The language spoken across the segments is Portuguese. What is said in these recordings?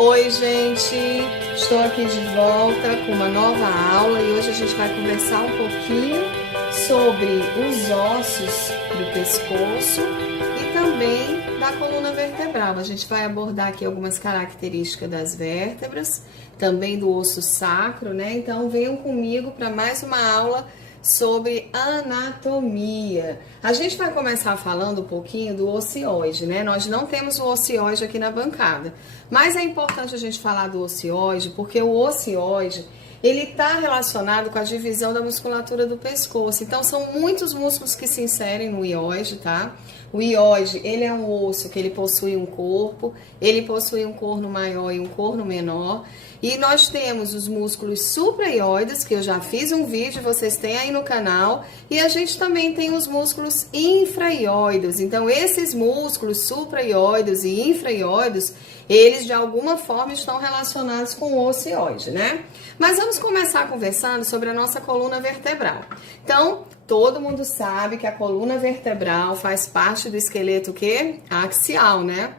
Oi, gente! Estou aqui de volta com uma nova aula e hoje a gente vai conversar um pouquinho sobre os ossos do pescoço e também da coluna vertebral. A gente vai abordar aqui algumas características das vértebras, também do osso sacro, né? Então venham comigo para mais uma aula sobre anatomia. A gente vai começar falando um pouquinho do ocioide, né? Nós não temos o ocioide aqui na bancada, mas é importante a gente falar do ocioide porque o ocioide, ele está relacionado com a divisão da musculatura do pescoço. Então, são muitos músculos que se inserem no ióide, tá? O ióide, ele é um osso que ele possui um corpo, ele possui um corno maior e um corno menor. E nós temos os músculos supraioides, que eu já fiz um vídeo, vocês têm aí no canal. E a gente também tem os músculos infraioides. Então, esses músculos supraioides e infraioides, eles de alguma forma estão relacionados com o ocioide, né? Mas vamos começar conversando sobre a nossa coluna vertebral. Então, todo mundo sabe que a coluna vertebral faz parte do esqueleto quê? Axial, né?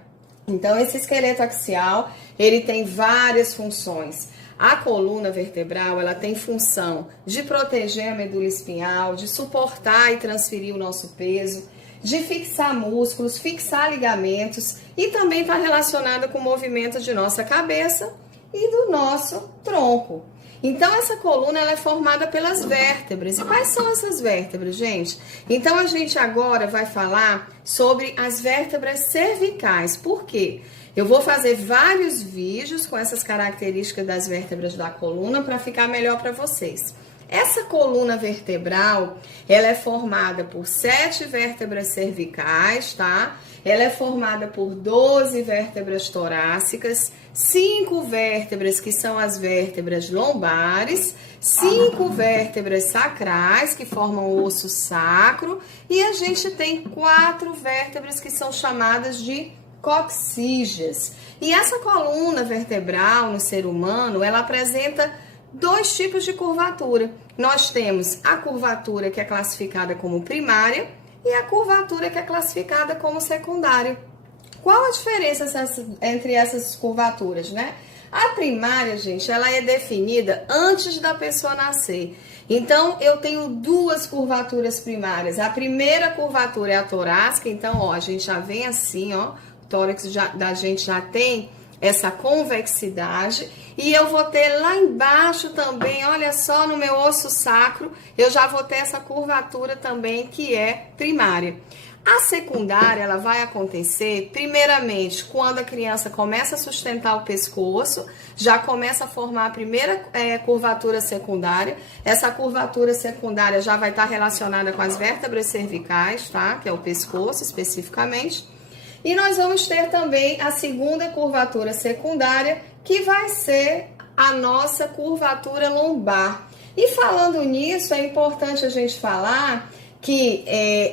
Então, esse esqueleto axial, ele tem várias funções. A coluna vertebral, ela tem função de proteger a medula espinhal, de suportar e transferir o nosso peso, de fixar músculos, fixar ligamentos e também está relacionada com o movimento de nossa cabeça e do nosso tronco. Então, essa coluna ela é formada pelas vértebras. E quais são essas vértebras, gente? Então, a gente agora vai falar sobre as vértebras cervicais. Por quê? Eu vou fazer vários vídeos com essas características das vértebras da coluna para ficar melhor para vocês. Essa coluna vertebral, ela é formada por 7 vértebras cervicais, tá? Ela é formada por 12 vértebras torácicas, 5 vértebras que são as vértebras lombares, 5 vértebras sacrais que formam o osso sacro e a gente tem 4 vértebras que são chamadas de coxígeas. E essa coluna vertebral no ser humano, ela apresenta 2 tipos de curvatura. Nós temos a curvatura que é classificada como primária e a curvatura que é classificada como secundária. Qual a diferença entre essas curvaturas, né? A primária, gente, ela é definida antes da pessoa nascer. Então, eu tenho 2 curvaturas primárias. A primeira curvatura é a torácica. Então, ó, a gente já vem assim, ó. O tórax da gente já tem essa convexidade. E eu vou ter lá embaixo também, olha só, no meu osso sacro, eu já vou ter essa curvatura também que é primária. A secundária, ela vai acontecer, primeiramente, quando a criança começa a sustentar o pescoço, já começa a formar a primeira curvatura secundária. Essa curvatura secundária já vai estar relacionada com as vértebras cervicais, tá? Que é o pescoço, especificamente. E nós vamos ter também a segunda curvatura secundária, que vai ser a nossa curvatura lombar. E falando nisso, é importante a gente falar que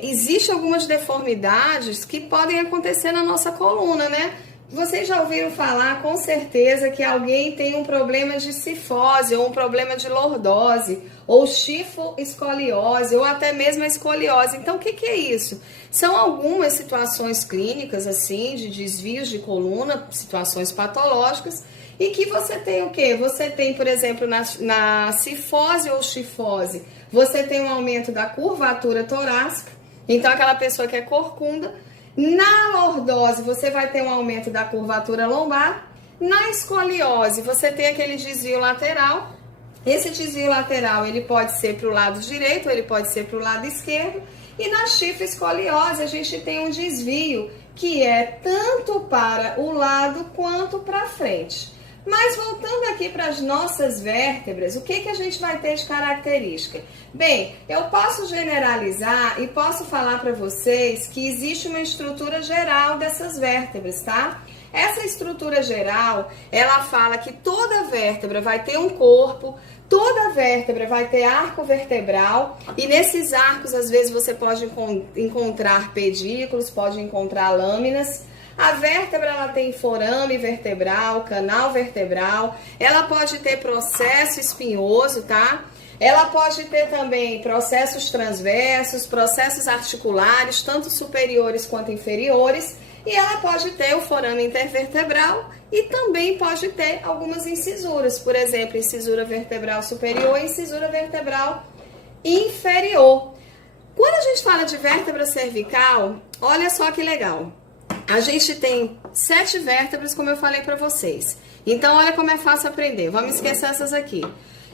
existem algumas deformidades que podem acontecer na nossa coluna, né? Vocês já ouviram falar, com certeza, que alguém tem um problema de cifose, ou um problema de lordose, ou escoliose, ou até mesmo a escoliose. Então, o que é isso? São algumas situações clínicas, assim, de desvios de coluna, situações patológicas, e que você tem o quê? Você tem, por exemplo, na cifose ou chifose, você tem um aumento da curvatura torácica, então aquela pessoa que é corcunda. Na lordose, você vai ter um aumento da curvatura lombar. Na escoliose, você tem aquele desvio lateral. Esse desvio lateral, ele pode ser para o lado direito, ou ele pode ser para o lado esquerdo. E na escoliose, a gente tem um desvio que é tanto para o lado quanto para frente. Mas voltando aqui para as nossas vértebras, o que a gente vai ter de característica? Bem, eu posso generalizar e posso falar para vocês que existe uma estrutura geral dessas vértebras, tá? Essa estrutura geral, ela fala que toda vértebra vai ter um corpo, toda vértebra vai ter arco vertebral e nesses arcos, às vezes, você pode encontrar pedículos, pode encontrar lâminas. A vértebra, ela tem forame vertebral, canal vertebral, ela pode ter processo espinhoso, tá? Ela pode ter também processos transversos, processos articulares, tanto superiores quanto inferiores, e ela pode ter o forame intervertebral e também pode ter algumas incisuras, por exemplo, incisura vertebral superior e incisura vertebral inferior. Quando a gente fala de vértebra cervical, olha só que legal. A gente tem 7 vértebras, como eu falei para vocês. Então, olha como é fácil aprender. Vamos esquecer essas aqui.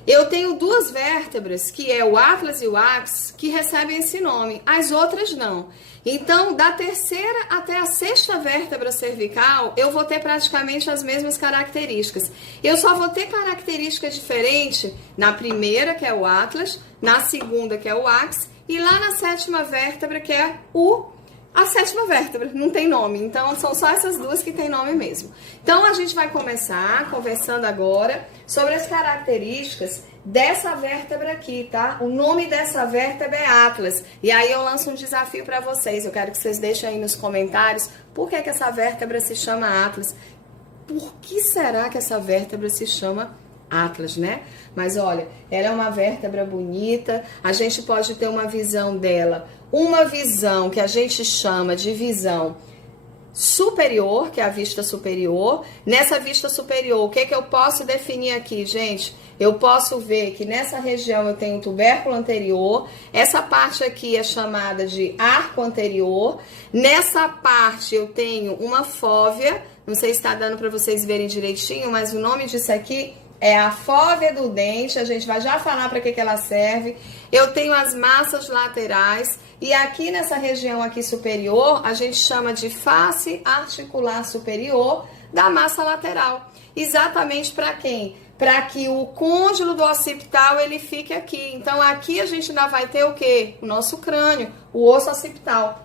Eu tenho 2 vértebras, que é o atlas e o axis, que recebem esse nome. As outras não. Então, da terceira até a 6ª vértebra cervical, eu vou ter praticamente as mesmas características. Eu só vou ter características diferentes na primeira, que é o atlas, na segunda, que é o axis, e lá na 7ª vértebra, que é a 7ª vértebra, não tem nome, então são só essas 2 que tem nome mesmo. Então a gente vai começar conversando agora sobre as características dessa vértebra aqui, tá? O nome dessa vértebra é atlas. E aí eu lanço um desafio para vocês, eu quero que vocês deixem aí nos comentários por que essa vértebra se chama atlas. Por que será que essa vértebra se chama atlas, né? Mas olha, ela é uma vértebra bonita, a gente pode ter uma visão dela, uma visão que a gente chama de visão superior, que é a vista superior. Nessa vista superior, o que eu posso definir aqui, gente? Eu posso ver que nessa região eu tenho o tubérculo anterior, essa parte aqui é chamada de arco anterior, nessa parte eu tenho uma fóvea, não sei se está dando para vocês verem direitinho, mas o nome disso aqui é a fóvea do dente, a gente vai já falar para que ela serve. Eu tenho as massas laterais e aqui nessa região aqui superior, a gente chama de face articular superior da massa lateral. Exatamente para quem? Para que o côndilo do occipital ele fique aqui. Então aqui a gente ainda vai ter o quê? O nosso crânio, o osso occipital.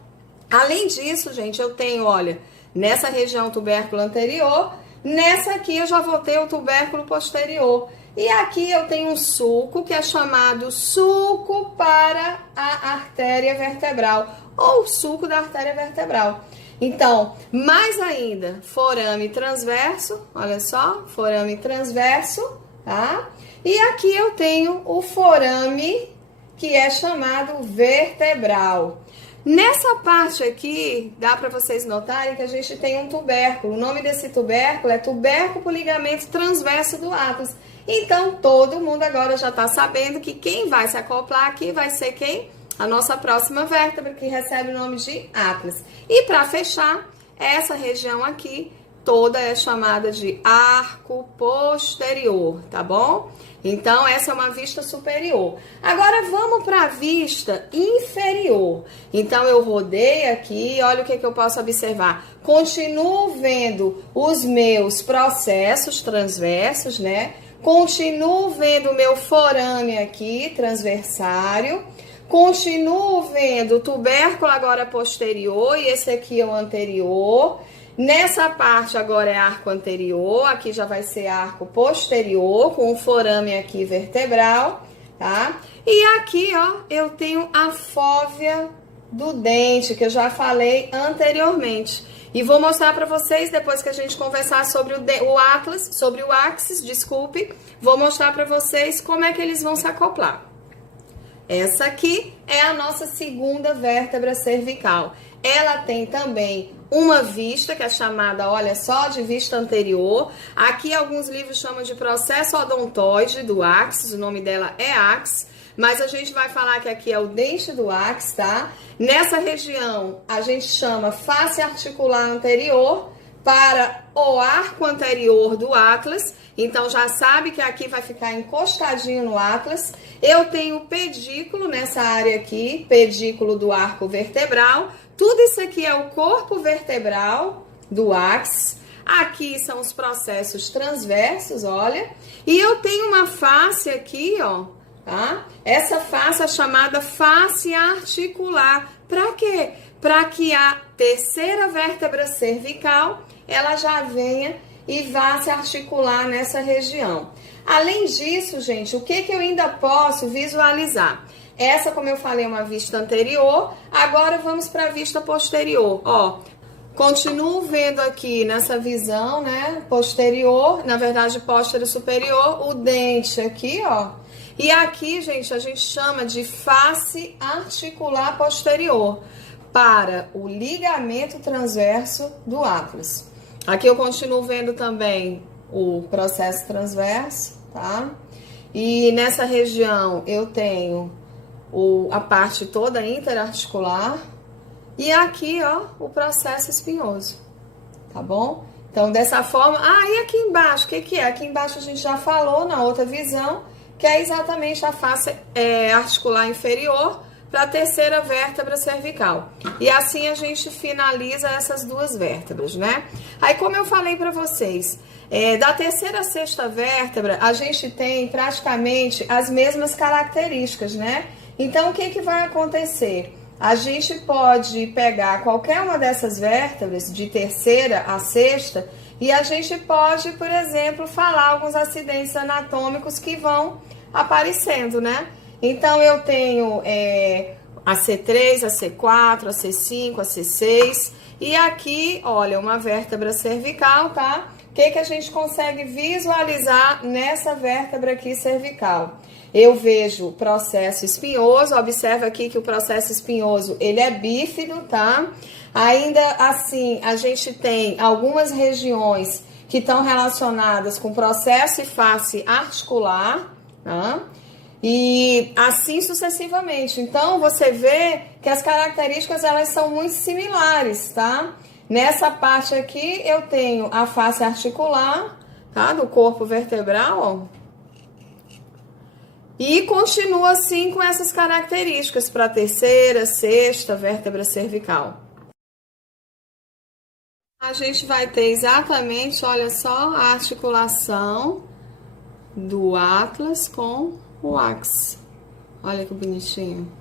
Além disso, gente, eu tenho, olha, nessa região tubérculo anterior, nessa aqui eu já vou ter o tubérculo posterior. E aqui eu tenho um sulco que é chamado sulco para a artéria vertebral, ou sulco da artéria vertebral. Então, mais ainda, forame transverso, olha só, forame transverso, tá? E aqui eu tenho o forame que é chamado vertebral. Nessa parte aqui, dá para vocês notarem que a gente tem um tubérculo. O nome desse tubérculo é tubérculo por ligamento transverso do atlas. Então, todo mundo agora já está sabendo que quem vai se acoplar aqui vai ser quem? A nossa próxima vértebra, que recebe o nome de atlas. E para fechar, essa região aqui, toda é chamada de arco posterior, tá bom? Então, essa é uma vista superior. Agora, vamos para a vista inferior. Então, eu rodei aqui, olha o que eu posso observar. Continuo vendo os meus processos transversos, né? Continuo vendo o meu forame aqui, transversário. Continuo vendo o tubérculo agora posterior e esse aqui é o anterior. Nessa parte agora é arco anterior, aqui já vai ser arco posterior, com o forame aqui vertebral, tá? E aqui, ó, eu tenho a fóvea do dente, que eu já falei anteriormente. E vou mostrar para vocês, depois que a gente conversar sobre o atlas, sobre o axis, desculpe, vou mostrar para vocês como é que eles vão se acoplar. Essa aqui é a nossa segunda vértebra cervical. Ela tem também uma vista, que é chamada, olha só, de vista anterior. Aqui alguns livros chamam de processo odontoide do axis, o nome dela é axis, mas a gente vai falar que aqui é o dente do axis, tá? Nessa região a gente chama face articular anterior para o arco anterior do atlas. Então, já sabe que aqui vai ficar encostadinho no atlas. Eu tenho pedículo nessa área aqui, pedículo do arco vertebral. Tudo isso aqui é o corpo vertebral do axis. Aqui são os processos transversos, olha. E eu tenho uma face aqui, ó, tá? Essa face é chamada face articular. Para quê? Para que a terceira vértebra cervical, ela já venha e vá se articular nessa região. Além disso, gente, o que eu ainda posso visualizar? Essa, como eu falei, é uma vista anterior. Agora vamos para a vista posterior. Ó, continuo vendo aqui nessa visão, né, posterior, na verdade, posterior superior, o dente aqui, ó. E aqui, gente, a gente chama de face articular posterior para o ligamento transverso do atlas. Aqui eu continuo vendo também o processo transverso, tá? E nessa região eu tenho a parte toda interarticular e aqui, ó, o processo espinhoso, tá bom? Então, dessa forma... Ah, e aqui embaixo, o que que é? Aqui embaixo a gente já falou na outra visão, que é exatamente a face articular inferior para a terceira vértebra cervical. E assim a gente finaliza essas duas vértebras, né? Aí, como eu falei para vocês, da terceira à sexta vértebra, a gente tem praticamente as mesmas características, né? Então, o que que vai acontecer? A gente pode pegar qualquer uma dessas vértebras, de terceira a sexta, e a gente pode, por exemplo, falar alguns acidentes anatômicos que vão aparecendo, né? Então, eu tenho a C3, a C4, a C5, a C6, e aqui, olha, uma vértebra cervical, tá? O que que a gente consegue visualizar nessa vértebra aqui cervical? Eu vejo processo espinhoso, observa aqui que o processo espinhoso, ele é bífido, tá? Ainda assim, a gente tem algumas regiões que estão relacionadas com processo e face articular, tá? E assim sucessivamente. Então, você vê que as características, elas são muito similares, tá? Nessa parte aqui, eu tenho a face articular, tá? Do corpo vertebral, ó. E continua assim com essas características para a terceira, sexta vértebra cervical. A gente vai ter exatamente, olha só, a articulação do Atlas com o Axis. Olha que bonitinho.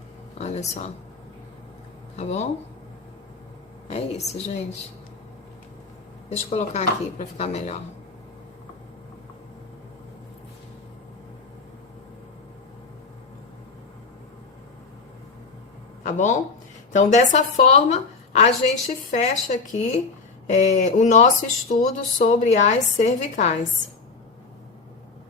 Olha só. Tá bom? É isso, gente. Deixa eu colocar aqui para ficar melhor. Tá bom? Então, dessa forma, a gente fecha aqui o nosso estudo sobre as cervicais.